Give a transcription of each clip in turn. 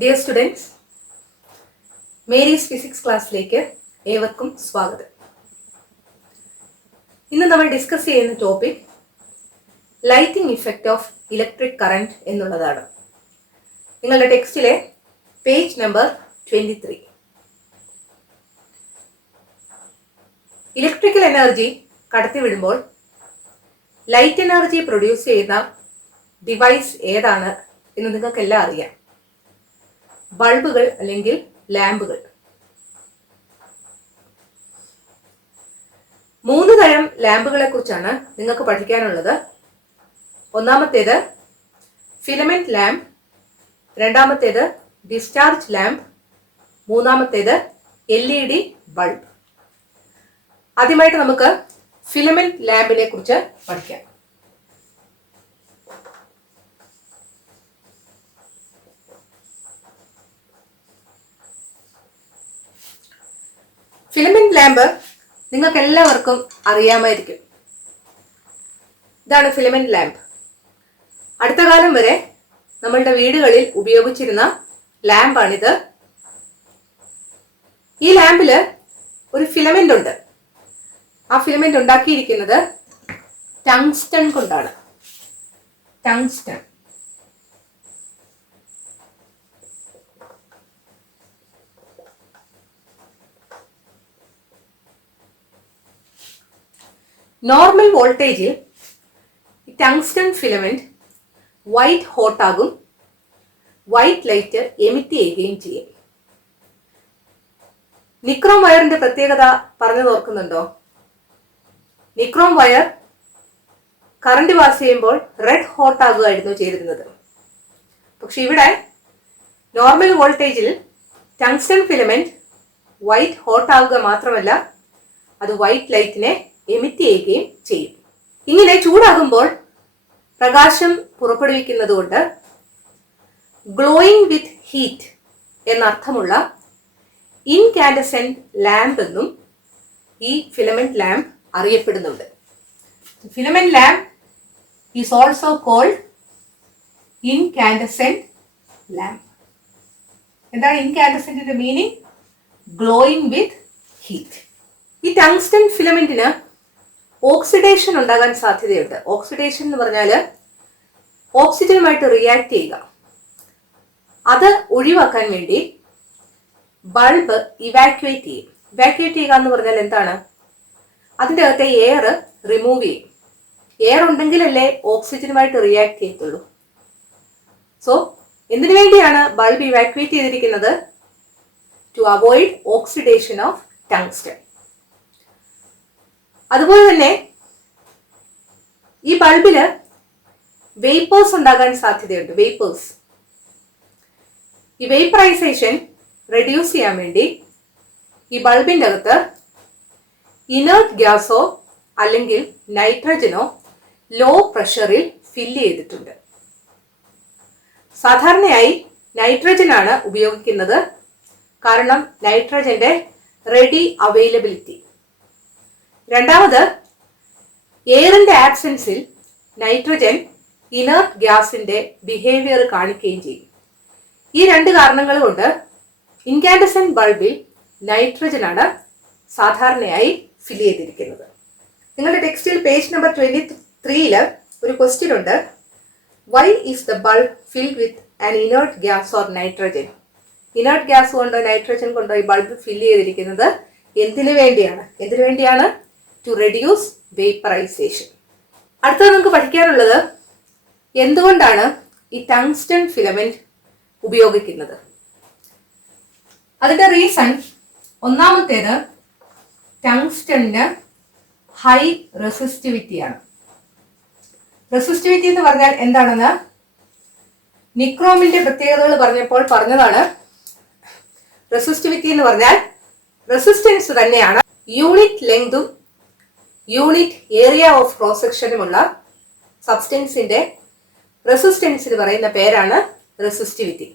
Dear students, Mary's physics ക്ലാസ്സിലേക്ക് ഏവർക്കും സ്വാഗതം. ഇന്ന് നമ്മൾ ഡിസ്കസ് ചെയ്യുന്ന topic lighting effect of electric current എന്നുള്ളതാണ്. നിങ്ങളുടെ ടെക്സ്റ്റിലെ പേജ് നമ്പർ 23. ഇലക്ട്രിക്കൽ എനർജി കടത്തിവിടുമ്പോൾ ലൈറ്റ് എനർജി പ്രൊഡ്യൂസ് ചെയ്യുന്ന ഡിവൈസ് ഏതാണ് എന്ന് നിങ്ങൾക്കെല്ലാം അറിയാം. ബൾബുകൾ അല്ലെങ്കിൽ ലാമ്പുകൾ. 3 തരം ലാമ്പുകളെ കുറിച്ചാണ് നിങ്ങൾക്ക് പഠിക്കാനുള്ളത്. ഒന്നാമത്തേത് ഫിലമെന്റ് ലാമ്പ്, രണ്ടാമത്തേത് ഡിസ്ചാർജ് ലാമ്പ്, മൂന്നാമത്തേത് LED ബൾബ്. ആദ്യമായിട്ട് നമുക്ക് ഫിലമെന്റ് ലാമ്പിനെ കുറിച്ച് പഠിക്കാം. ഫിലമെന്റ് ലാമ്പ് നിങ്ങൾക്ക് എല്ലാവർക്കും അറിയാമായിരിക്കും. ഇതാണ് ഫിലമെന്റ് ലാമ്പ്. അടുത്ത കാലം വരെ നമ്മളുടെ വീടുകളിൽ ഉപയോഗിച്ചിരുന്ന ലാമ്പാണിത്. ഈ ലാമ്പില് ഒരു ഫിലമെന്റ് ഉണ്ട്. ആ ഫിലമെന്റ് ഉണ്ടാക്കിയിരിക്കുന്നത് ടങ്സ്റ്റൺ കൊണ്ടാണ്. ടങ്സ്റ്റൺ. നോർമൽ വോൾട്ടേജിൽ ടങ്സ്റ്റൺ ഫിലമെന്റ് വൈറ്റ് ഹോട്ട് ആകും, വൈറ്റ് ലൈറ്റ് എമിറ്റ് ചെയ്യുകയും ചെയ്യും. നിക്രോം വയറിന്റെ പ്രത്യേകത പറഞ്ഞു നോക്കുന്നുണ്ടോ? നിക്രോം വയർ കറണ്ട് പാസ് ചെയ്യുമ്പോൾ റെഡ് ഹോട്ട് ആകുകയായിരുന്നു ചെയ്തിരുന്നത്. പക്ഷെ ഇവിടെ നോർമൽ വോൾട്ടേജിൽ ടങ്സ്റ്റൺ ഫിലമെന്റ് വൈറ്റ് ഹോട്ട് ആവുക മാത്രമല്ല, അത് വൈറ്റ് ലൈറ്റിനെ എമിറ്റ് ചെയ്യുകയും ചെയ്യും. ഇങ്ങനെ ചൂടാകുമ്പോൾ പ്രകാശം പുറപ്പെടുവിക്കുന്നത് കൊണ്ട് ഗ്ലോയിങ് വിത്ത് ഹീറ്റ് എന്നർത്ഥമുള്ള ഇൻകാൻഡസെന്റ് ലാമ്പ് എന്നും ഈ ഫിലമെന്റ് ലാമ്പ് അറിയപ്പെടുന്നുണ്ട്. Filament lamp is also called incandescent lamp. എന്താണ് ഇൻകാൻഡസെന്റിന്റെ മീനിങ്? Glowing with heat. ഈ ടങ്സ്റ്റൺ ഫിലമെന്റിന് ഓക്സിഡേഷൻ ഉണ്ടാകാൻ സാധ്യതയുണ്ട്. ഓക്സിഡേഷൻ എന്ന് പറഞ്ഞാൽ ഓക്സിജനുമായിട്ട് റിയാക്ട് ചെയ്യുക. അത് ഒഴിവാക്കാൻ വേണ്ടി ബൾബ് ഇവാക്യുവേറ്റ് ചെയ്യും. ഇവാക്യുവേറ്റ് ചെയ്യുക എന്ന് പറഞ്ഞാൽ എന്താണ്? അതിൻ്റെ അകത്തെ എയർ റിമൂവ് ചെയ്യും. എയർ ഉണ്ടെങ്കിലല്ലേ ഓക്സിജനുമായിട്ട് റിയാക്ട് ചെയ്യത്തുള്ളൂ. സോ എന്തിനു വേണ്ടിയാണ് ബൾബ് ഇവാക്യുവേറ്റ് ചെയ്തിരിക്കുന്നത്? To avoid oxidation of tungsten. അതുപോലെ തന്നെ ഈ ബൾബില് വേപ്പേഴ്സ് ഉണ്ടാകാൻ സാധ്യതയുണ്ട്. വേപ്പേഴ്സ്. ഈ വേപ്പറൈസേഷൻ റെഡ്യൂസ് ചെയ്യാൻ വേണ്ടി ഈ ബൾബിൻ്റെ അകത്ത് ഇനേർട്ട് ഗ്യാസോ അല്ലെങ്കിൽ നൈട്രജനോ ലോ പ്രഷറിൽ ഫില്ല് ചെയ്തിട്ടുണ്ട്. സാധാരണയായി നൈട്രജൻ ആണ് ഉപയോഗിക്കുന്നത്. കാരണം നൈട്രജന്റെ റെഡി അവൈലബിലിറ്റി. രണ്ടാമത്, എയറിന്റെ ആബ്സെൻസിൽ നൈട്രജൻ ഇനേർട്ട് ഗ്യാസിന്റെ ബിഹേവിയർ കാണിക്കുകയും ചെയ്യും. ഈ 2 കാരണങ്ങൾ കൊണ്ട് ഇൻകാൻഡസെന്റ് ബൾബിൽ നൈട്രജൻ ആണ് സാധാരണയായി ഫിൽ ചെയ്തിരിക്കുന്നത്. നിങ്ങളുടെ ടെക്സ്റ്റിൽ പേജ് നമ്പർ 23 ഒരു ക്വസ്റ്റ്യൻ ഉണ്ട്. Why is the bulb filled with an inert gas or nitrogen? Inert gas കൊണ്ടോ നൈട്രജൻ കൊണ്ടോ ഈ ബൾബ് ഫില്ല് ചെയ്തിരിക്കുന്നത് എന്തിനു വേണ്ടിയാണ്? To reduce vaporisation. അടുത്തത് നമുക്ക് പഠിക്കാനുള്ളത് എന്തുകൊണ്ടാണ് ഈ ടങ്സ്റ്റൺ ഫിലമെന്റ് ഉപയോഗിക്കുന്നത്. അതിന്റെ റീസൺ, ഒന്നാമത്തേത് ടങ്സ്റ്റണിന് ഹൈ റെസിസ്റ്റിവിറ്റിയാണ്. റെസിസ്റ്റിവിറ്റി എന്ന് പറഞ്ഞാൽ എന്താണെന്ന് നിക്രോമിന്റെ പ്രത്യേകതകൾ പറഞ്ഞപ്പോൾ പറഞ്ഞതാണ്. റെസിസ്റ്റിവിറ്റി എന്ന് പറഞ്ഞാൽ റെസിസ്റ്റൻസ് തന്നെയാണ്. യൂണിറ്റ് ലെങ്തും യൂണിറ്റ് ഏരിയ ഓഫ് ക്രോസ് സെക്ഷനുമുള്ള സബ്സ്റ്റൻസിന്റെ റെസിസ്റ്റൻസിന് പറയുന്ന പേരാണ് റെസിസ്റ്റിവിറ്റി.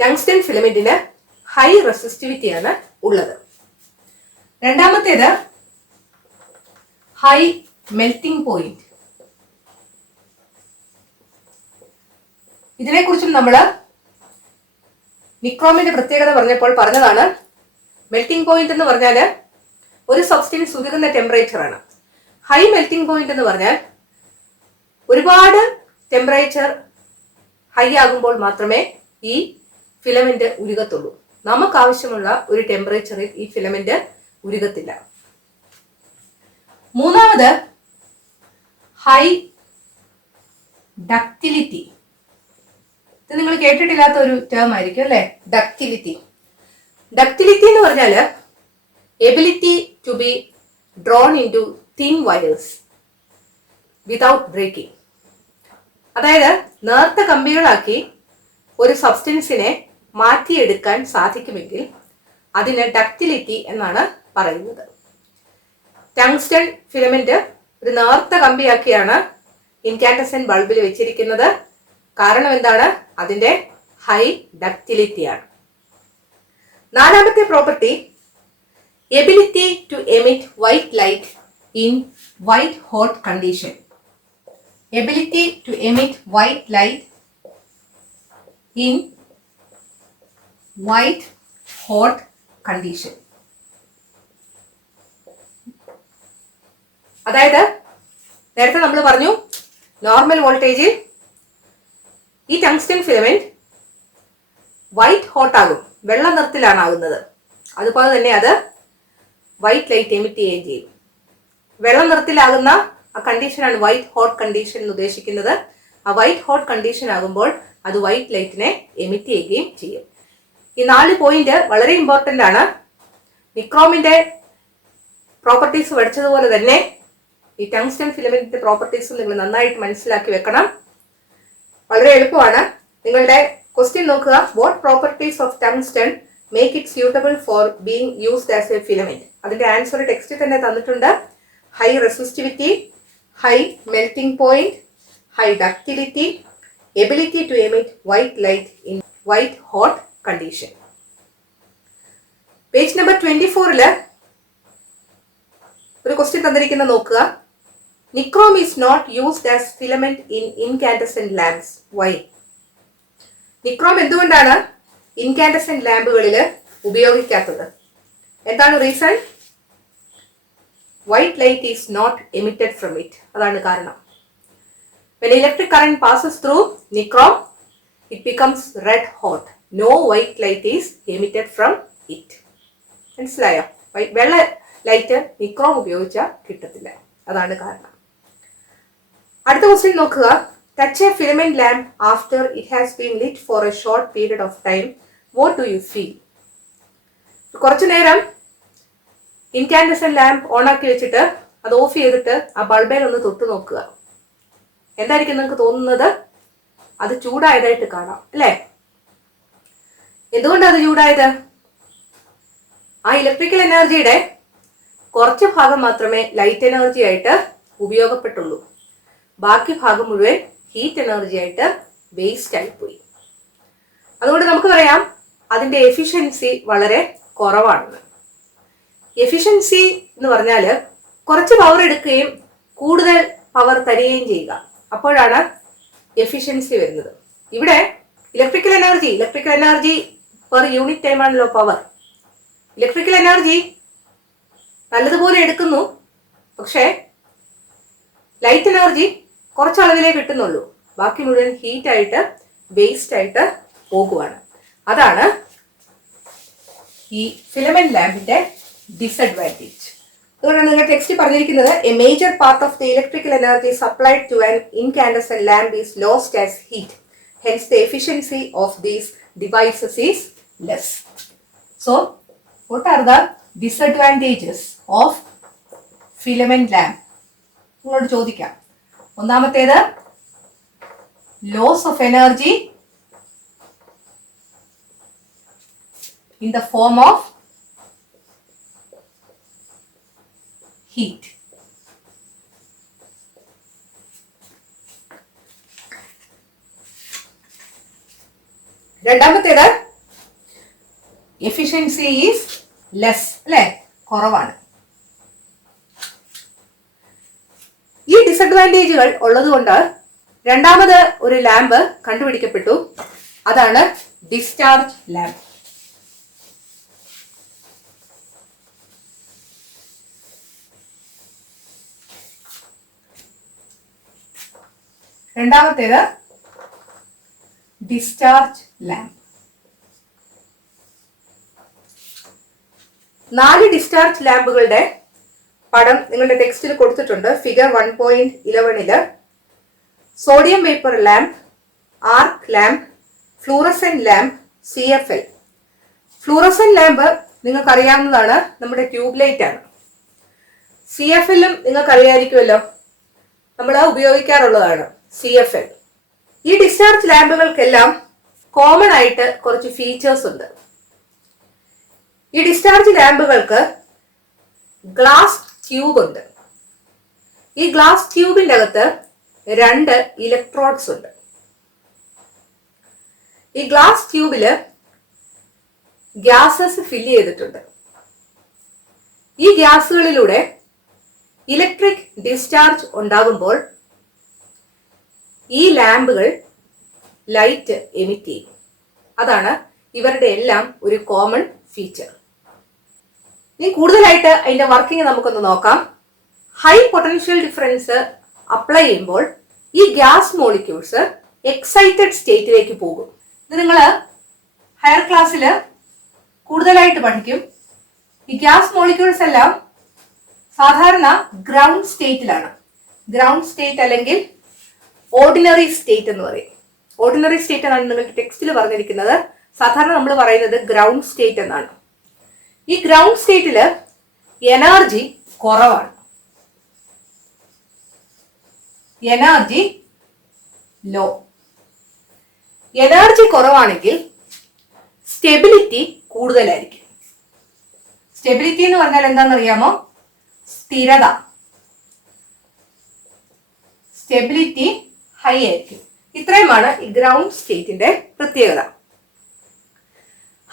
ടങ്സ്റ്റൺ ഫിലമെന്റിന് ഹൈ റെസിസ്റ്റിവിറ്റിയാണ് ഉള്ളത്. രണ്ടാമത്തേത് ഹൈ മെൽറ്റിംഗ് പോയിന്റ്. ഇതിനെക്കുറിച്ചും നമ്മൾ നിക്രോമിന്റെ പ്രത്യേകത പറഞ്ഞപ്പോൾ പറഞ്ഞതാണ് മെൽറ്റിംഗ് പോയിന്റ് എന്ന് പറഞ്ഞാൽ ഒരു സബ്സ്റ്റൻസ് ഉരുകുന്ന ടെമ്പറേച്ചറാണ്. ഹൈ മെൽറ്റിംഗ് പോയിന്റ് എന്ന് പറഞ്ഞാൽ ഒരുപാട് ടെമ്പറേച്ചർ ഹൈ ആകുമ്പോൾ മാത്രമേ ഈ ഫിലമെന്റ് ഉരുകത്തുള്ളൂ. നമുക്ക് ആവശ്യമുള്ള ഒരു ടെമ്പറേച്ചറിൽ ഈ ഫിലമെന്റ് ഉരുകത്തില്ല. മൂന്നാമത് ഹൈ ഡക്റ്റിലിറ്റി. ഇത് നിങ്ങൾ കേട്ടിട്ടില്ലാത്ത ഒരു ടേം ആയിരിക്കും അല്ലെ, ഡക്റ്റിലിറ്റി. ഡക്റ്റിലിറ്റി എന്ന് പറഞ്ഞാൽ ability to be drawn into thin wires without breaking. അതായത് നേർത്ത കമ്പികളാക്കി ഒരു സബ്സ്റ്റൻസിനെ മാറ്റിയെടുക്കാൻ സാധിക്കുമെങ്കിൽ അതിന് ഡക്റ്റിലിറ്റി എന്നാണ് പറയുന്നത്. ടങ്സ്റ്റൺ ഫിലമെന്റ് ഒരു നേർത്ത കമ്പിയാക്കിയാണ് ഇൻകാൻഡസെന്റ് ബൾബിൽ വെച്ചിരിക്കുന്നത്. കാരണം എന്താണ്? അതിന്റെ ഹൈ ഡക്റ്റിലിറ്റിയാണ്. നാലാമത്തെ property ability to emit white light in white hot condition. Ability to emit white light in white hot condition. അതായത് നേരത്തെ നമ്മൾ പറഞ്ഞു നോർമൽ വോൾട്ടേജിൽ ഈ ടങ്സ്റ്റൺ ഫിലമെന്റ് വൈറ്റ് ഹോട്ട് ആകും, വെള്ള നിറത്തിലാണ് ആകുന്നത്. അതുപോലെ തന്നെ അത് വൈറ്റ് ലൈറ്റ് എമിറ്റ് ചെയ്യുകയും ചെയ്യും. വെള്ള നിറത്തിലാകുന്ന ആ കണ്ടീഷനാണ് വൈറ്റ് ഹോട്ട് കണ്ടീഷൻ എന്ന് ഉദ്ദേശിക്കുന്നത്. ആ വൈറ്റ് ഹോട്ട് കണ്ടീഷൻ ആകുമ്പോൾ അത് വൈറ്റ് ലൈറ്റിനെ എമിറ്റ് ചെയ്യുകയും ചെയ്യും. ഈ 4 പോയിന്റ് വളരെ ഇമ്പോർട്ടൻ്റ് ആണ്. നിക്രോമിന്റെ പ്രോപ്പർട്ടീസ് പഠിച്ചതുപോലെ തന്നെ ഈ ടങ്സ്റ്റൺ ഫിലമെന്റിന്റെ പ്രോപ്പർട്ടീസും നിങ്ങൾ നന്നായിട്ട് മനസ്സിലാക്കി വെക്കണം. വളരെ എളുപ്പമാണ്. നിങ്ങളുടെ ക്വസ്റ്റ്യൻ നോക്കുക. What properties of tungsten make it suitable for being used as a filament. അതിന്റെ ആൻസർ ടെക്സ്റ്റിൽ തന്നെ തന്നിട്ടുണ്ട്. High resistivity, high melting point, high ductility, ability to emit white light in white hot condition. Page number 24 ഒരു question തന്നിരിക്കുന്ന നോക്കുക. Nichrome is not used as filament in incandescent lamps. Why? Nichrome എന്തുകൊണ്ടാണ് incandescent ലാമ്പുകളിൽ ഉപയോഗിക്കാത്തത്? എന്താണ് reason? White light is not emitted from it. അതാണ് കാരണം. When electric current passes through nichrome, it becomes red hot. No white light is emitted from it. മനസ്സിലായോ? വെള്ള light nichrome ഉപയോഗിച്ചാൽ കിട്ടത്തില്ല. അതാണ് കാരണം. അടുത്ത ക്വസ്റ്റ്യൻ നോക്കുക. Touch a filament lamp after it has been lit for a short period of time. What do you feel? കുറച്ചു നേരം ഇൻകാൻഡസെന്റ് ലാമ്പ് ഓണാക്കി വെച്ചിട്ട് അത് ഓഫ് ചെയ്തിട്ട് ആ ബൾബേൽ ഒന്ന് തൊട്ട് നോക്കുക. എന്തായിരിക്കും നിങ്ങൾക്ക് തോന്നുന്നത്? അത് ചൂടായതായിട്ട് കാണാം അല്ലേ? എന്തുകൊണ്ടാണ് അത് ചൂടായത്? ആ ഇലക്ട്രിക്കൽ എനർജിയുടെ കുറച്ച് ഭാഗം മാത്രമേ ലൈറ്റ് എനർജി ആയിട്ട് ഉപയോഗപ്പെട്ടുള്ളൂ. ബാക്കി ഭാഗം മുഴുവൻ ഹീറ്റ് എനർജി ആയിട്ട് വേസ്റ്റ് ആയിപ്പോയി. അതുകൊണ്ട് നമുക്ക് പറയാം അതിന്റെ എഫിഷ്യൻസി വളരെ കുറവാണെന്ന്. എഫിഷ്യൻസി എന്ന് പറഞ്ഞാൽ കുറച്ച് പവർ എടുക്കുകയും കൂടുതൽ പവർ തരികയും ചെയ്യുക. അപ്പോഴാണ് എഫിഷ്യൻസി വരുന്നത്. ഇവിടെ electrical energy per unit time ആണല്ലോ പവർ. ഇലക്ട്രിക്കൽ എനർജി നല്ലതുപോലെ എടുക്കുന്നു, പക്ഷേ ലൈറ്റ് എനർജി കുറച്ചളവിലേ കിട്ടുന്നുള്ളൂ. ബാക്കി മുഴുവൻ ഹീറ്റ് ആയിട്ട് വേസ്റ്റ് ആയിട്ട് പോകുവാണ്. അതാണ് ഈ ഫിലമെന്റ് ലാമ്പിന്റെ ഡിസഡ്വാൻറ്റേജ്. അതുകൊണ്ടാണ് നിങ്ങൾ ടെക്സ്റ്റ് പറഞ്ഞിരിക്കുന്നത് a major part of the electrical energy supplied to an incandescent lamp is lost as heat. Hence the efficiency of these devices is less. So what are the disadvantages of filament lamp? നിങ്ങളോട് ചോദിക്കാം. ഒന്നാമത്തേത് loss of energy in the form of heat. രണ്ടാമത്തേത് efficiency is less അല്ലെ, കുറവാണ്. ഈ ഡിസഡ്വാൻറ്റേജുകൾ ഉള്ളതുകൊണ്ട് രണ്ടാമത് ഒരു ലാമ്പ് കണ്ടുപിടിക്കപ്പെട്ടു. അതാണ് ഡിസ്ചാർജ് ലാമ്പ്. രണ്ടാമത്തേത് ഡിസ്ചാർജ് ലാമ്പ്. 4 ഡിസ്ചാർജ് ലാമ്പുകളുടെ പടം നിങ്ങളുടെ ടെക്സ്റ്റിൽ കൊടുത്തിട്ടുണ്ട്. ഫിഗർ 1.11 സോഡിയം വേപ്പർ ലാമ്പ്, ആർക്ക് lamp, fluorescent lamp, CFL. Fluorescent lamp നിങ്ങൾക്ക് അറിയാവുന്നതാണ്, നമ്മുടെ ട്യൂബ് ലൈറ്റ് ആണ്. CFLും നിങ്ങൾക്ക് അറിയാമായിരിക്കുമല്ലോ, നമ്മൾ ഉപയോഗിക്കാറുള്ളതാണ് CFL. ഈ ഡിസ്ചാർജ് ലാമ്പുകൾക്കെല്ലാം കോമൺ ആയിട്ട് കുറച്ച് ഫീച്ചേഴ്സ് ഉണ്ട്. ഈ ഡിസ്ചാർജ് ലാമ്പുകൾക്ക് ഗ്ലാസ് ട്യൂബ് ഉണ്ട്. ഈ ഗ്ലാസ് ട്യൂബിന്റെ അകത്ത് 2 ഇലക്ട്രോഡ്സ് ഉണ്ട്. ഈ ഗ്ലാസ് ട്യൂബില് ഗ്യാസസ് ഫില്ല് ചെയ്തിട്ടുണ്ട്. ഈ ഗ്യാസുകളിലൂടെ ഇലക്ട്രിക് ഡിസ്ചാർജ് ഉണ്ടാകുമ്പോൾ ഈ ലാമ്പുകൾ ലൈറ്റ് എമിറ്റ് ചെയ്യും. അതാണ് ഇവരുടെ എല്ലാം ഒരു കോമൺ ഫീച്ചർ. ഇനി കൂടുതലായിട്ട് അതിന്റെ വർക്കിംഗ് നമുക്കൊന്ന് നോക്കാം. ഹൈ പൊട്ടൻഷ്യൽ ഡിഫറൻസ് അപ്ലൈ ചെയ്യുമ്പോൾ ഈ ഗ്യാസ് മോളിക്യൂൾസ് എക്സൈറ്റഡ് സ്റ്റേറ്റിലേക്ക് പോകും. ഇത് നിങ്ങൾ ഹയർ ക്ലാസ്സിൽ കൂടുതലായിട്ട് പഠിക്കും. ഈ ഗ്യാസ് മോളിക്യൂൾസ് എല്ലാം സാധാരണ ഗ്രൗണ്ട് സ്റ്റേറ്റിലാണ്. ഗ്രൗണ്ട് സ്റ്റേറ്റ് അല്ലെങ്കിൽ ഓർഡിനറി സ്റ്റേറ്റ് എന്ന് പറയും. ഓർഡിനറി സ്റ്റേറ്റ് എന്നാണ് നിങ്ങൾക്ക് ടെക്സ്റ്റിൽ പറഞ്ഞിരിക്കുന്നത്. സാധാരണ നമ്മൾ പറയുന്നത് ഗ്രൗണ്ട് സ്റ്റേറ്റ് എന്നാണ്. ഈ ഗ്രൗണ്ട് സ്റ്റേറ്റിൽ എനർജി കുറവാണ്, എനർജി ലോ. എനർജി കുറവാണെങ്കിൽ സ്റ്റെബിലിറ്റി കൂടുതലായിരിക്കും. സ്റ്റെബിലിറ്റി എന്ന് പറഞ്ഞാൽ എന്താണെന്നറിയാമോ? സ്ഥിരത. സ്റ്റെബിലിറ്റി ഹൈ ആയിരിക്കും. ഇത്രയുമാണ് ഈ ഗ്രൗണ്ട് സ്റ്റേറ്റിന്റെ പ്രത്യേകത.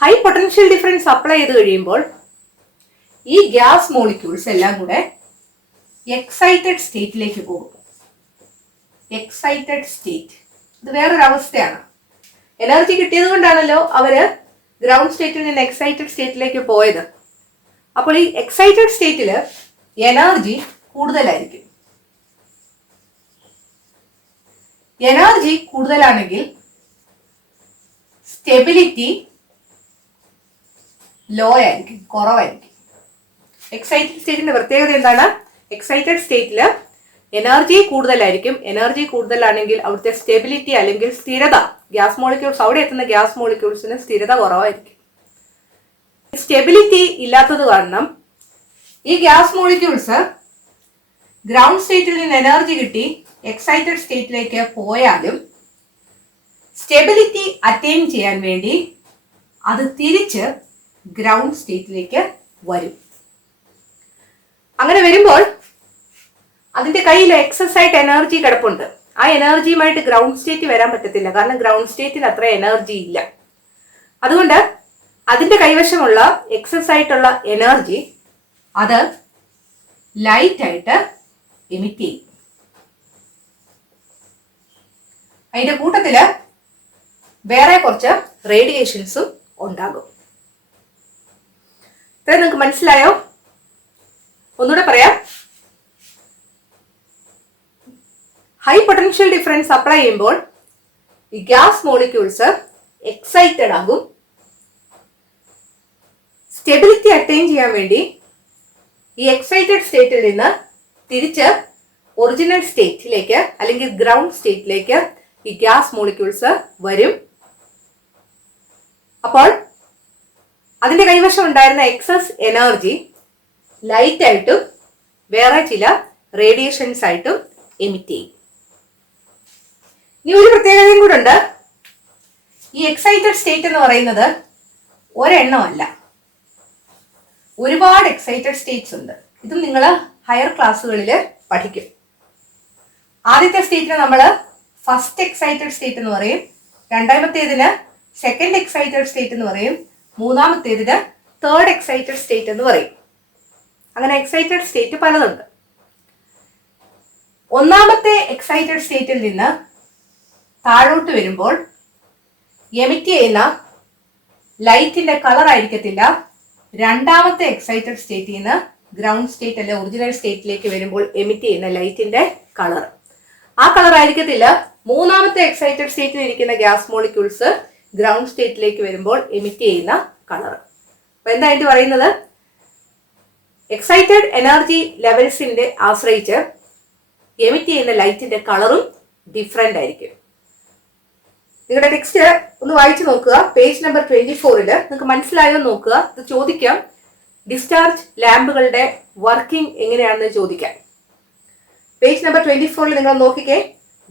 ഹൈ പൊട്ടൻഷ്യൽ ഡിഫറൻസ് അപ്ലൈ ചെയ്ത് കഴിയുമ്പോൾ ഈ ഗ്യാസ് മോളിക്യൂൾസ് എല്ലാം കൂടെ എക്സൈറ്റഡ് സ്റ്റേറ്റിലേക്ക് പോകും. എക്സൈറ്റഡ് സ്റ്റേറ്റ് ഇത് വേറൊരു അവസ്ഥയാണ്. എനർജി കിട്ടിയത് കൊണ്ടാണല്ലോ അവര് ഗ്രൗണ്ട് സ്റ്റേറ്റിൽ നിന്ന് എക്സൈറ്റഡ് സ്റ്റേറ്റിലേക്ക് പോയത്. അപ്പോൾ ഈ എക്സൈറ്റഡ് സ്റ്റേറ്റിൽ എനർജി കൂടുതലായിരിക്കും. എനർജി കൂടുതലാണെങ്കിൽ സ്റ്റെബിലിറ്റി ലോ ആയിരിക്കും, കുറവായിരിക്കും. എക്സൈറ്റഡ് സ്റ്റേറ്റിന്റെ പ്രത്യേകത എന്താണ്? എക്സൈറ്റഡ് സ്റ്റേറ്റിൽ എനർജി കൂടുതലായിരിക്കും. എനർജി കൂടുതലാണെങ്കിൽ അവിടുത്തെ സ്റ്റെബിലിറ്റി അല്ലെങ്കിൽ സ്ഥിരത, ഗ്യാസ് മോളിക്യൂൾസ്, അവിടെ എത്തുന്ന ഗ്യാസ് മോളിക്യൂൾസിന് സ്ഥിരത കുറവായിരിക്കും. സ്റ്റെബിലിറ്റി ഇല്ലാത്തത് കാരണം ഈ ഗ്യാസ് മോളിക്യൂൾസ് ഗ്രൗണ്ട് സ്റ്റേറ്റിൽ നിന്ന് എനർജി കിട്ടി എക്സൈറ്റഡ് സ്റ്റേറ്റിലേക്ക് പോയാലും സ്റ്റെബിലിറ്റി അറ്റൈൻ ചെയ്യാൻ വേണ്ടി അത് തിരിച്ച് ഗ്രൗണ്ട് സ്റ്റേറ്റിലേക്ക് വരും. അങ്ങനെ വരുമ്പോൾ അതിന്റെ കയ്യിൽ എക്സസ് ആയിട്ട് എനർജി കിടപ്പുണ്ട്. ആ എനർജിയുമായിട്ട് ഗ്രൗണ്ട് സ്റ്റേറ്റ് വരാൻ പറ്റത്തില്ല, കാരണം ഗ്രൗണ്ട് സ്റ്റേറ്റിന് അത്ര എനർജി ഇല്ല. അതുകൊണ്ട് അതിന്റെ കൈവശമുള്ള എക്സസ് ആയിട്ടുള്ള എനർജി അത് ലൈറ്റ് ആയിട്ട് എമിറ്റ് ചെയ്യും. അതിന്റെ കൂട്ടത്തില് വേറെ കുറച്ച് റേഡിയേഷൻസും ഉണ്ടാകും. ഇത്ര നിങ്ങൾക്ക് മനസ്സിലായോ? ഒന്നുകൂടെ പറയാം. ഹൈ പൊട്ടൻഷ്യൽ ഡിഫറൻസ് അപ്ലൈ ചെയ്യുമ്പോൾ ഈ ഗ്യാസ് മോളിക്യൂൾസ് എക്സൈറ്റഡ് ആകും. സ്റ്റെബിലിറ്റി അറ്റൈൻ ചെയ്യാൻ വേണ്ടി ഈ എക്സൈറ്റഡ് സ്റ്റേറ്റിൽ നിന്ന് തിരിച്ച് ഒറിജിനൽ സ്റ്റേറ്റിലേക്ക് അല്ലെങ്കിൽ ഗ്രൗണ്ട് സ്റ്റേറ്റിലേക്ക് ഈ ഗ്യാസ് മോളിക്യൂൾസ് വരും. അപ്പോൾ അതിന്റെ കൈവശം ഉണ്ടായിരുന്ന എക്സസ് എനർജി ലൈറ്റ് ആയിട്ടും വേറെ ചില റേഡിയേഷൻസ് ആയിട്ടും എമിറ്റ് ചെയ്യും. ഇനി ഒരു പ്രത്യേകതയും കൂടെ ഉണ്ട്. ഈ എക്സൈറ്റഡ് സ്റ്റേറ്റ് എന്ന് പറയുന്നത് ഒരെണ്ണമല്ല, ഒരുപാട് എക്സൈറ്റഡ് സ്റ്റേറ്റ്സ് ഉണ്ട്. ഇതും നിങ്ങൾ ഹയർ ക്ലാസ്സുകളിൽ പഠിക്കും. ആദ്യത്തെ സ്റ്റേറ്റിന് നമ്മൾ ഫസ്റ്റ് എക്സൈറ്റഡ് സ്റ്റേറ്റ് എന്ന് പറയും, രണ്ടാമത്തേതിന് സെക്കൻഡ് എക്സൈറ്റഡ് സ്റ്റേറ്റ് എന്ന് പറയും, മൂന്നാമത്തേതിന് തേർഡ് എക്സൈറ്റഡ് സ്റ്റേറ്റ് എന്ന് പറയും. അങ്ങനെ എക്സൈറ്റഡ് സ്റ്റേറ്റ് പലതുണ്ട്. ഒന്നാമത്തെ എക്സൈറ്റഡ് സ്റ്റേറ്റിൽ നിന്ന് താഴോട്ട് വരുമ്പോൾ എമിറ്റ് ചെയ്യുന്ന ലൈറ്റിന്റെ കളർ ആയിരിക്കത്തില്ല രണ്ടാമത്തെ എക്സൈറ്റഡ് സ്റ്റേറ്റിൽ നിന്ന് ഗ്രൗണ്ട് സ്റ്റേറ്റ് അല്ലെ ഒറിജിനൽ സ്റ്റേറ്റിലേക്ക് വരുമ്പോൾ എമിറ്റ് ചെയ്യുന്ന ലൈറ്റിന്റെ കളർ. ആ കളർ ആയിരിക്കത്തില്ല മൂന്നാമത്തെ എക്സൈറ്റഡ് സ്റ്റേറ്റിൽ ഇരിക്കുന്ന ഗ്യാസ് മോളിക്യൂൾസ് ഗ്രൗണ്ട് സ്റ്റേറ്റിലേക്ക് വരുമ്പോൾ എമിറ്റ് ചെയ്യുന്ന കളർ. അപ്പൊ എന്തായിട്ട് പറയുന്നത്, എക്സൈറ്റഡ് എനർജി ലെവൽസിന്റെ ആശ്രയിച്ച് എമിറ്റ് ചെയ്യുന്ന ലൈറ്റിന്റെ കളറും ഡിഫറെന്റ് ആയിരിക്കും. നിങ്ങളുടെ ടെക്സ്റ്റ് ഒന്ന് വായിച്ചു നോക്കുക. പേജ് നമ്പർ 24 നിങ്ങൾക്ക് മനസ്സിലായോ നോക്കുക. ഇത് ചോദിക്കാം, ഡിസ്ചാർജ് ലാമ്പുകളുടെ വർക്കിംഗ് എങ്ങനെയാണെന്ന് ചോദിക്കാം. പേജ് നമ്പർ 24 നിങ്ങൾ നോക്കിക്കേ.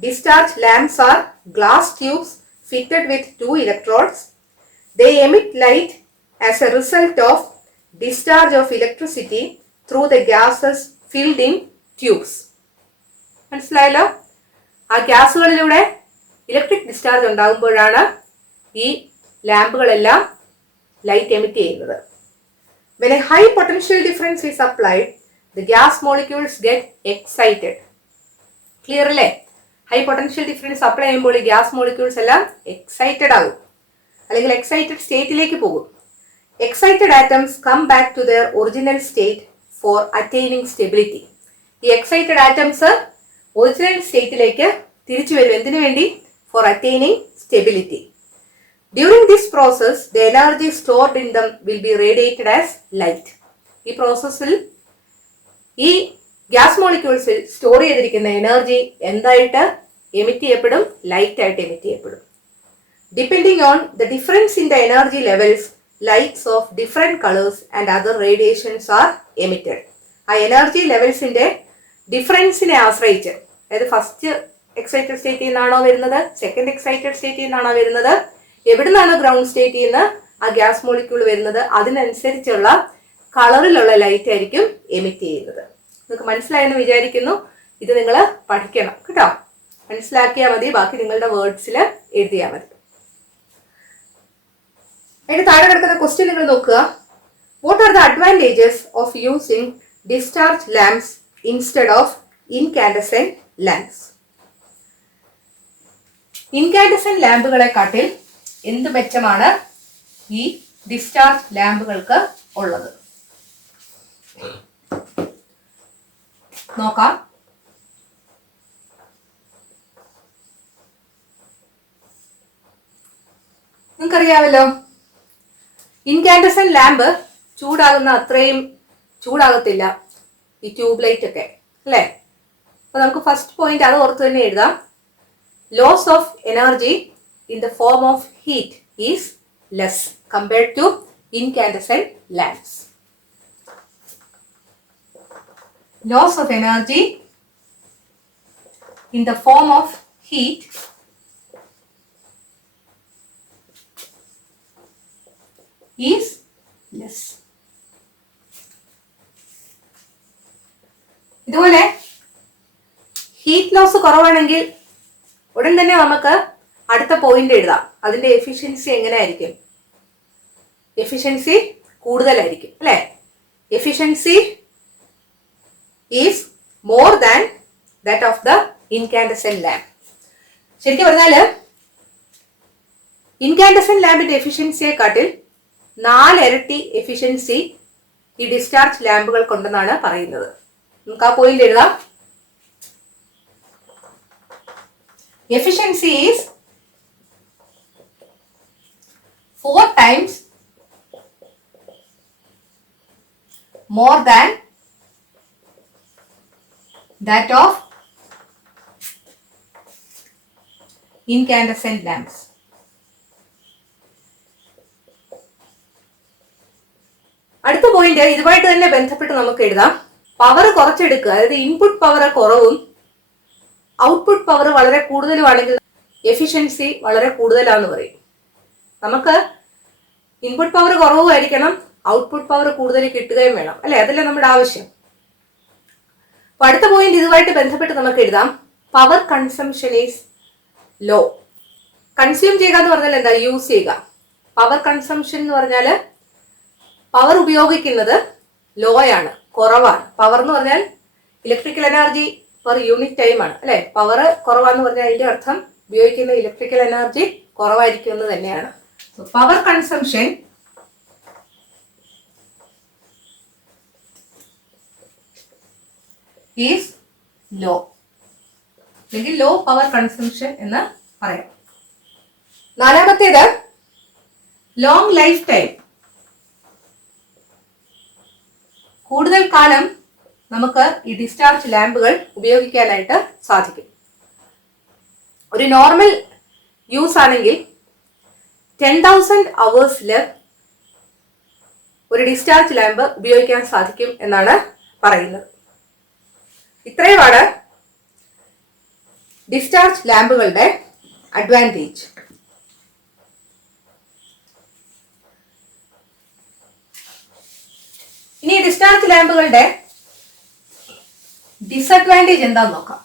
Discharge lamps are glass tubes fitted with 2 electrodes. They emit light as a result of discharge of electricity through the gases filled in tubes. മനസ്സിലായല്ലോ? ആ ഗ്യാസുകളിലൂടെ ഇലക്ട്രിക് ഡിസ്ചാർജ് ഉണ്ടാകുമ്പോഴാണ് ഈ ലാമ്പുകളെല്ലാം ലൈറ്റ് എമിറ്റ് ചെയ്യുന്നത്. When a high potential difference is applied, the gas molecules get excited. Clear അല്ലേ? High potential difference apply ചെയ്യുമ്പോൾ ഈ gas molecules എല്ലാം excited ആകും, അല്ലെങ്കിൽ എക്സൈറ്റഡ് സ്റ്റേറ്റിലേക്ക് പോകും. Excited atoms come back to their original state for attaining stability. ഈ excited atoms original സ്റ്റേറ്റിലേക്ക് തിരിച്ചു വരും. എന്തിനു വേണ്ടി? For attaining stability. During this process the energy stored in them will be radiated as light. ഈ പ്രോസസ്സിൽ ഈ ഗ്യാസ് മോളിക്യൂൾസിൽ സ്റ്റോർ ചെയ്തിരിക്കുന്ന എനർജി എന്തായിട്ട് എമിറ്റ് ചെയ്യപ്പെടും? ലൈറ്റ് ആയിട്ട് എമിറ്റ് ചെയ്യപ്പെടും. Depending on the difference in the energy levels, lights of different colours and other radiations R emitted. ആ എനർജി ലെവൽസിന്റെ ഡിഫറൻസിനെ ആശ്രയിച്ച്, അതായത് ഫസ്റ്റ് എക്സൈറ്റഡ് സ്റ്റേറ്റിൽ നിന്നാണോ വരുന്നത്, സെക്കൻഡ് എക്സൈറ്റഡ് സ്റ്റേറ്റിൽ നിന്നാണോ വരുന്നത്, എവിടെ നിന്നാണോ ഗ്രൗണ്ട് സ്റ്റേറ്റിൽ നിന്ന് ആ ഗ്യാസ് മോളിക്യൂൾ വരുന്നത്, അതിനനുസരിച്ചുള്ള കളറിലുള്ള ലൈറ്റ് ആയിരിക്കും എമിറ്റ് ചെയ്യുന്നത്. നിങ്ങൾക്ക് മനസ്സിലായെന്ന് വിചാരിക്കുന്നു. ഇത് നിങ്ങൾ പഠിക്കണം കേട്ടോ. മനസ്സിലാക്കിയാൽ മതി, ബാക്കി നിങ്ങളുടെ വേർഡ്സിൽ എഴുതിയാൽ മതി. അതിന് താഴെ കിടക്കുന്ന ക്വസ്റ്റ്യൻ നിങ്ങൾ നോക്കുക. What are the advantages of using discharge lamps instead of incandescent lamps? Incandescent ലാമ്പുകളെ കാട്ടിൽ എന്ത് മെച്ചമാണ് ഈ ഡിസ്ചാർജ് ലാമ്പുകൾക്ക് ഉള്ളത്? നോക്കാം. നിങ്ങൾക്കറിയാമല്ലോ, ഇൻകാൻഡസെന്റ് ലാമ്പ് ചൂടാകുന്ന അത്രയും ചൂടാകത്തില്ല ഈ ട്യൂബ് ലൈറ്റ് ഒക്കെ, അല്ലേ? അപ്പൊ നമുക്ക് ഫസ്റ്റ് പോയിന്റ് അത് ഓർത്ത് തന്നെ എഴുതാം. Loss of energy in the form of heat is less compared to incandescent lamps. Loss of energy in the form of heat is less. ഇതുപോലെ ഹീറ്റ് ലോസ് കുറവാണെങ്കിൽ ഉടൻ തന്നെ നമുക്ക് അടുത്ത പോയിന്റ് എഴുതാം. അതിന്റെ എഫിഷ്യൻസി എങ്ങനെയായിരിക്കും? എഫിഷ്യൻസി കൂടുതലായിരിക്കും, അല്ലെ? Efficiency is more than that of the incandescent lamp. ശരിക്കും പറഞ്ഞാൽ ഇൻകാൻഡസെന്റ് ലാമ്പിന്റെ എഫിഷ്യൻസിയെ കാട്ടിൽ 4 ഇരട്ടി എഫിഷ്യൻസി ഈ ഡിസ്ചാർജ് ലാമ്പുകൾ കൊണ്ടെന്നാണ് പറയുന്നത്. നമുക്ക് ആ പോയിന്റ് എഴുതാം. Efficiency is 4 times more than that of incandescent lamps. അടുത്ത പോയിന്റ് ഇതുമായിട്ട് തന്നെ ബന്ധപ്പെട്ട് നമുക്ക് എഴുതാം. പവർ കുറച്ചെടുക്കുക, അതായത് ഇൻപുട്ട് പവർ കുറവും ഔട്ട്പുട്ട് പവർ വളരെ കൂടുതലുമാണെങ്കിൽ എഫിഷ്യൻസി വളരെ കൂടുതലാന്ന് പറയും. നമുക്ക് ഇൻപുട്ട് പവർ കുറവുമായിരിക്കണം, ഔട്ട്പുട്ട് പവർ കൂടുതൽ കിട്ടുകയും വേണം, അല്ലെ? അതല്ലേ നമ്മുടെ ആവശ്യം. അപ്പൊ അടുത്ത പോയിന്റ് ഇതുമായിട്ട് ബന്ധപ്പെട്ട് നമുക്ക് എഴുതാം. Power consumption is low. Consume ചെയ്യുക എന്ന് പറഞ്ഞാൽ എന്താ? യൂസ് ചെയ്യുക. പവർ കൺസംഷൻ എന്ന് പറഞ്ഞാൽ പവർ ഉപയോഗിക്കുന്നത് ലോ ആണ്, കുറവാണ്. പവർ എന്ന് പറഞ്ഞാൽ electrical energy per unit time ആണ്, അല്ലെ? പവർ കുറവാന്ന് പറഞ്ഞാൽ അതിന്റെ അർത്ഥം ഉപയോഗിക്കുന്ന ഇലക്ട്രിക്കൽ എനർജി കുറവായിരിക്കും എന്ന് തന്നെയാണ്. So power consumption is low. അല്ലെങ്കിൽ ലോ പവർ കൺസംഷൻ എന്ന് പറയാം. നാലാമത്തേത് ലോങ് ലൈഫ് ടൈം. കൂടുതൽ കാലം നമുക്ക് ഈ ഡിസ്ചാർജ് ലാമ്പുകൾ ഉപയോഗിക്കാനായിട്ട് സാധിക്കും. ഒരു നോർമൽ യൂസ് ആണെങ്കിൽ 10,000 അവേഴ്സിൽ ഒരു ഡിസ്ചാർജ് ലാമ്പ് ഉപയോഗിക്കാൻ സാധിക്കും എന്നാണ് പറയുന്നത്. ഇത്രയുമാണ് ഡിസ്ചാർജ് ലാമ്പുകളുടെ അഡ്വാൻറ്റേജ്. ഇനി ഡിസ്ചാർജ് ലാമ്പുകളുടെ ഡിസഡ്വാൻറ്റേജ് എന്താന്ന് നോക്കാം.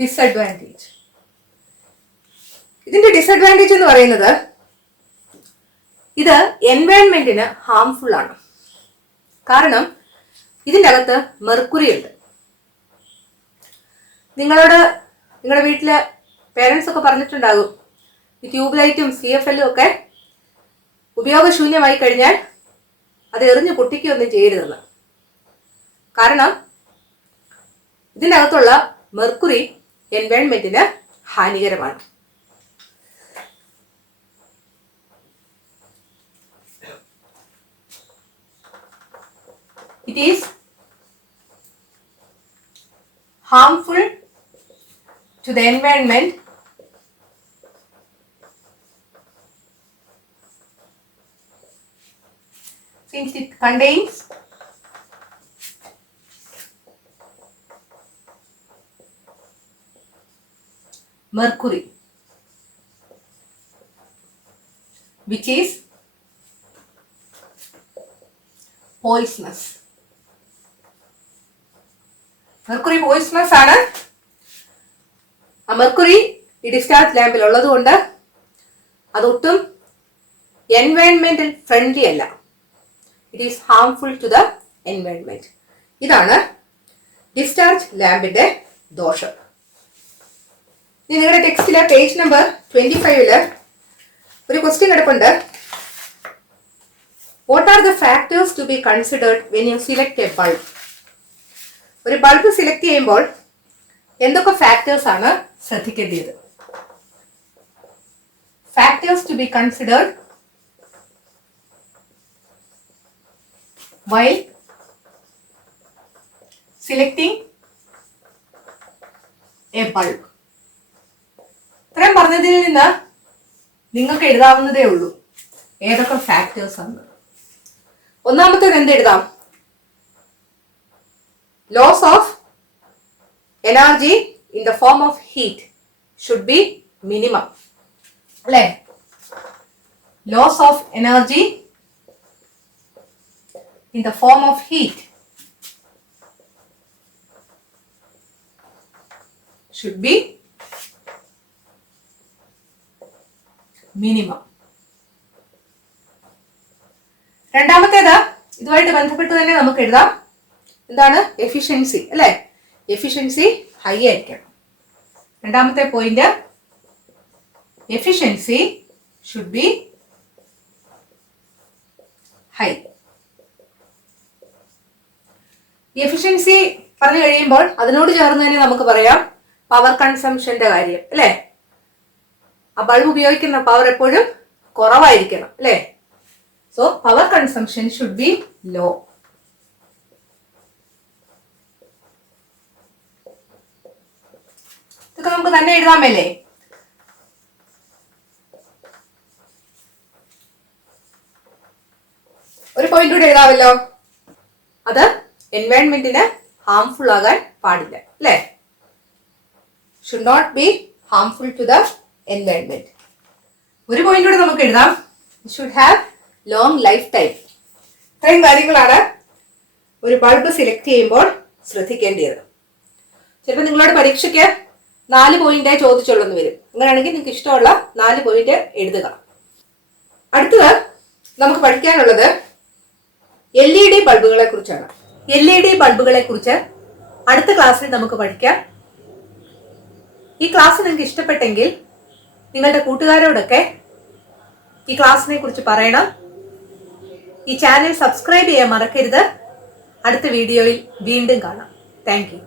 ഡിസഡ്വാൻറ്റേജ്, ഇതിന്റെ ഡിസഡ്വാൻറ്റേജ് എന്ന് പറയുന്നത് ഇത് എൻവയൺമെന്റിന് ഹാംഫുൾ ആണ്. കാരണം ഇതിൻ്റെ അകത്ത് മെർക്കുറി ഉണ്ട്. നിങ്ങളുടെ വീട്ടില് പേരൻസ് ഒക്കെ പറഞ്ഞിട്ടുണ്ടാകും ഈ ട്യൂബ് ലൈറ്റും CFL ഒക്കെ ഉപയോഗശൂന്യമായി കഴിഞ്ഞാൽ അത് എറിഞ്ഞു പൊട്ടിക്കുകയൊന്നും ചെയ്യരുതെന്ന്. കാരണം ഇതിൻ്റെ അകത്തുള്ള mercury എൻവയൺമെന്റിന് ഹാനികരമാണ്. It is harmful to the environment since it contains mercury, which is poisonous. Mercury poisonous ആണ്. ആ മെർക്കുറി ഈ ഡിസ്ചാർജ് ലാമ്പിൽ ഉള്ളതുകൊണ്ട് അതൊട്ടും എൻവയൺമെന്റൽ ഫ്രണ്ട്ലി അല്ല. It is harmful to the environment. ഇതാണ് ഡിസ്ചാർജ് ലാമ്പിന്റെ ദോഷം. ഇനി നിങ്ങളുടെ ടെക്സ്റ്റിലെ പേജ് നമ്പർ 25 ഒരു ക്വസ്റ്റ്യൻ കിടപ്പുണ്ട്. What are the factors to be considered when you select a bulb? ഒരു ബൾബ് സെലക്ട് ചെയ്യുമ്പോൾ എന്തൊക്കെ ഫാക്ടേഴ്സ് ആണ് ശ്രദ്ധിക്കേണ്ടത്? Factors to be considered while selecting a bulb. ഇത്രയും പറഞ്ഞതിൽ നിന്ന് നിങ്ങൾക്ക് എഴുതാവുന്നതേ ഉള്ളൂ ഏതൊക്കെ ഫാക്ടേഴ്സ് ആണ്. ഒന്നാമത്തേത് എന്ത് എഴുതാം? Loss of energy in the form of heat should be minimum. അല്ലേ? Loss of energy in the form of heat should be minimum. രണ്ടാമത്തേത് ഇതുമായിട്ട് ബന്ധപ്പെട്ട് തന്നെ നമുക്ക് എഴുതാം. എന്താണ്? എഫിഷ്യൻസി. അല്ലേ? എഫിഷ്യൻസി ഹൈ ആയിരിക്കണം. രണ്ടാമത്തെ point, efficiency should be high. Efficiency പറഞ്ഞു കഴിയുമ്പോൾ അതിനോട് ചേർന്ന് തന്നെ നമുക്ക് പറയാം പവർ കൺസംഷന്റെ കാര്യം. അല്ലേ? ആ ബൾബ് ഉപയോഗിക്കുന്ന പവർ എപ്പോഴും കുറവായിരിക്കണം. അല്ലേ? So power consumption should be low. ഇതൊക്കെ നമുക്ക് തന്നെ എഴുതാമല്ലേ? ഒരു പോയിന്റ് കൂടെ എഴുതാമല്ലോ. അത് എൻവയൺമെന്റിന് ഹാംഫുൾ ആകാൻ പാടില്ല. അല്ലേ? Should not be harmful to the environment. ഒരു പോയിന്റ് കൂടെ നമുക്ക് എഴുതാം. Should have long life time. ഇത്രയും കാര്യങ്ങളാണ് ഒരു ബൾബ് സെലക്ട് ചെയ്യുമ്പോൾ ശ്രദ്ധിക്കേണ്ടത്. ചിലപ്പോൾ നിങ്ങളോട് പരീക്ഷയ്ക്ക് 4 പോയിന്റേ ചോദിച്ചുള്ളൂ വരും. അങ്ങനെയാണെങ്കിൽ നിങ്ങൾക്ക് ഇഷ്ടമുള്ള 4 പോയിന്റ് എഴുതുക. അടുത്തത് നമുക്ക് പഠിക്കാനുള്ളത് LED ബൾബുകളെ കുറിച്ചാണ്. LED ബൾബുകളെ കുറിച്ച് അടുത്ത ക്ലാസ്സിൽ നമുക്ക് പഠിക്കാം. ഈ ക്ലാസ് നിങ്ങൾക്ക് ഇഷ്ടപ്പെട്ടെങ്കിൽ നിങ്ങളുടെ കൂട്ടുകാരോടൊക്കെ ഈ ക്ലാസ്സിനെ കുറിച്ച് പറയണം. ഈ ചാനൽ സബ്സ്ക്രൈബ് ചെയ്യാൻ മറക്കരുത്. അടുത്ത വീഡിയോയിൽ വീണ്ടും കാണാം. Thank you.